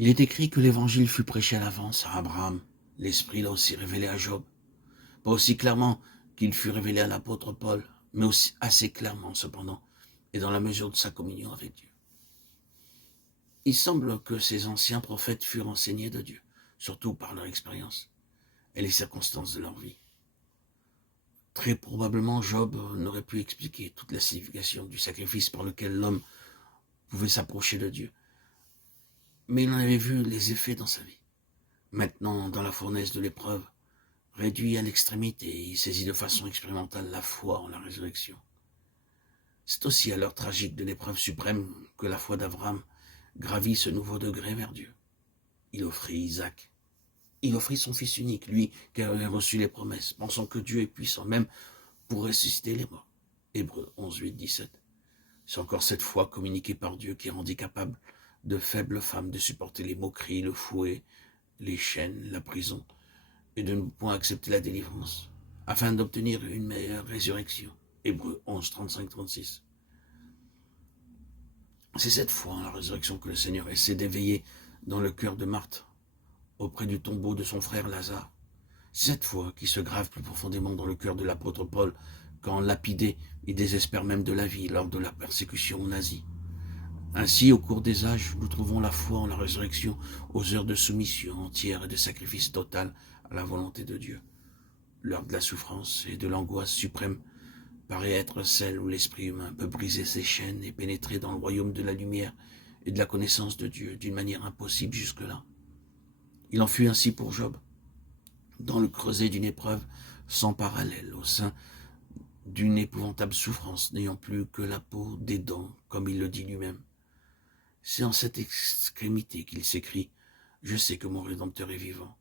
Il est écrit que l'évangile fut prêché à l'avance à Abraham. L'Esprit l'a aussi révélé à Job. Pas aussi clairement qu'il fut révélé à l'apôtre Paul, mais aussi assez clairement cependant, et dans la mesure de sa communion avec Dieu. Il semble que ces anciens prophètes furent enseignés de Dieu, surtout par leur expérience et les circonstances de leur vie. Très probablement, Job n'aurait pu expliquer toute la signification du sacrifice par lequel l'homme pouvait s'approcher de Dieu. Mais il en avait vu les effets dans sa vie. Maintenant, dans la fournaise de l'épreuve, réduit à l'extrémité, il saisit de façon expérimentale la foi en la résurrection. C'est aussi à l'heure tragique de l'épreuve suprême que la foi d'Abraham gravit ce nouveau degré vers Dieu. Il offrit Isaac. Il offrit son fils unique, lui qui avait reçu les promesses, pensant que Dieu est puissant même pour ressusciter les morts. Hébreux 11, 8, 17. C'est encore cette foi communiquée par Dieu qui rendit capable de faibles femmes de supporter les moqueries, le fouet, les chaînes, la prison, et de ne point accepter la délivrance, afin d'obtenir une meilleure résurrection. Hébreux 11, 35, 36. C'est cette foi en la résurrection que le Seigneur essaie d'éveiller dans le cœur de Marthe, auprès du tombeau de son frère Lazare. C'est cette foi qui se grave plus profondément dans le cœur de l'apôtre Paul, quand lapidé, il désespère même de la vie lors de la persécution nazie. Ainsi, au cours des âges, nous trouvons la foi en la résurrection aux heures de soumission entière et de sacrifice total à la volonté de Dieu. L'heure de la souffrance et de l'angoisse suprême paraît être celle où l'esprit humain peut briser ses chaînes et pénétrer dans le royaume de la lumière et de la connaissance de Dieu d'une manière impossible jusque-là. Il en fut ainsi pour Job, dans le creuset d'une épreuve sans parallèle, au sein d'une épouvantable souffrance, n'ayant plus que la peau, des dents, comme il le dit lui-même. C'est en cette extrémité qu'il s'écrie « Je sais que mon Rédempteur est vivant. »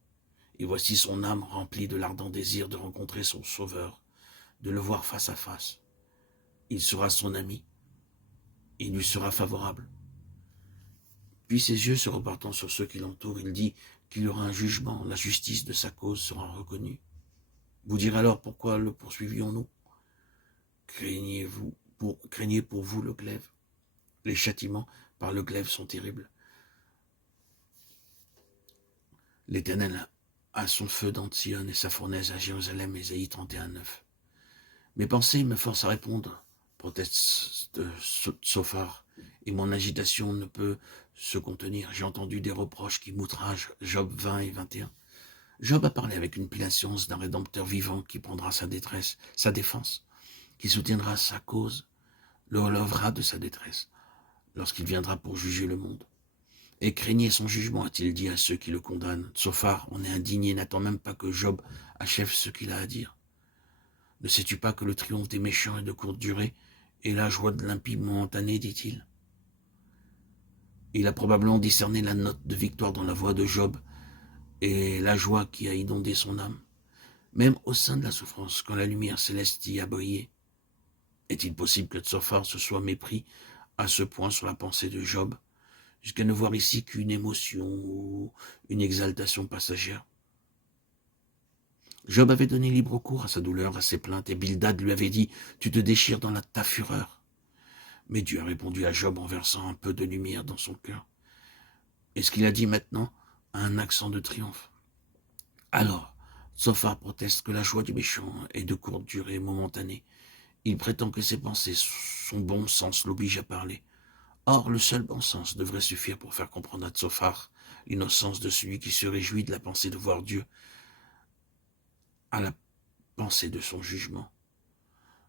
Et voici son âme remplie de l'ardent désir de rencontrer son Sauveur, de le voir face à face. Il sera son ami, il lui sera favorable. Puis ses yeux se reportant sur ceux qui l'entourent, il dit qu'il y aura un jugement, la justice de sa cause sera reconnue. Vous direz alors pourquoi le poursuivions-nous? Craignez pour vous le glaive. Les châtiments par le glaive sont terribles. L'Éternel a son feu dans Sion et sa fournaise à Jérusalem, Ésaïe 31, 9. Mes pensées me forcent à répondre, proteste Tsophar, et mon agitation ne peut se contenir. J'ai entendu des reproches qui m'outragent, Job 20 et 21. Job a parlé avec une patience d'un Rédempteur vivant qui prendra sa détresse, sa défense, qui soutiendra sa cause, le relèvera de sa détresse, lorsqu'il viendra pour juger le monde. Et craignez son jugement, a-t-il dit à ceux qui le condamnent. Tsophar, on est indigné, n'attend même pas que Job achève ce qu'il a à dire. Ne sais-tu pas que le triomphe des méchants est de courte durée, et la joie de l'impie momentanée, dit-il. Il a probablement discerné la note de victoire dans la voix de Job, et la joie qui a inondé son âme. Même au sein de la souffrance, quand la lumière céleste y a brillé. Est-il possible que Tsophar se soit mépris à ce point sur la pensée de Job, jusqu'à ne voir ici qu'une émotion ou une exaltation passagère? Job avait donné libre cours à sa douleur, à ses plaintes, et Bildad lui avait dit « Tu te déchires dans ta fureur ». Mais Dieu a répondu à Job en versant un peu de lumière dans son cœur. Et ce qu'il a dit maintenant a un accent de triomphe. Alors, Tsophar proteste que la joie du méchant est de courte durée, momentanée. Il prétend que ses pensées, son bon sens l'oblige à parler. Or, le seul bon sens devrait suffire pour faire comprendre à Tsophar l'innocence de celui qui se réjouit de la pensée de voir Dieu, à la pensée de son jugement.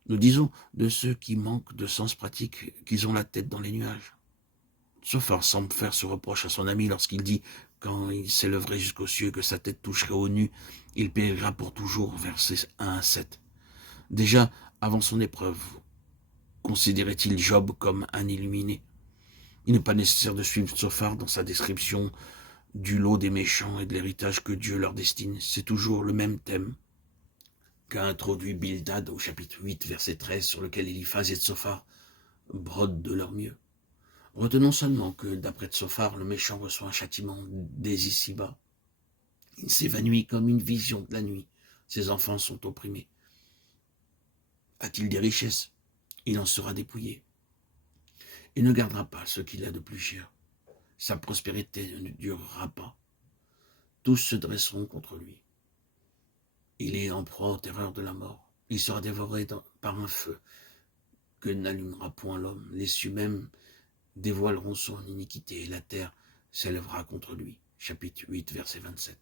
Nous disons de ceux qui manquent de sens pratique qu'ils ont la tête dans les nuages. Tsophar semble faire ce reproche à son ami lorsqu'il dit, quand il s'élèverait jusqu'aux cieux, que sa tête toucherait aux nues, il périra pour toujours, versets 1 à 7. Déjà, avant son épreuve, considérait-il Job comme un illuminé? Il n'est pas nécessaire de suivre Tsophar dans sa description du lot des méchants et de l'héritage que Dieu leur destine. C'est toujours le même thème qu'a introduit Bildad au chapitre 8, verset 13, sur lequel Eliphaz et Tsophar brodent de leur mieux. Retenons seulement que, d'après Tsophar, le méchant reçoit un châtiment dès ici-bas. Il s'évanouit comme une vision de la nuit. Ses enfants sont opprimés. A-t-il des richesses? Il en sera dépouillé. Il ne gardera pas ce qu'il a de plus cher. sa prospérité ne durera pas. Tous se dresseront contre lui. Il est en proie aux terreurs de la mort. Il sera dévoré par un feu que n'allumera point l'homme. Les cieux mêmes dévoileront son iniquité et la terre s'élèvera contre lui. Chapitre 8, verset 27.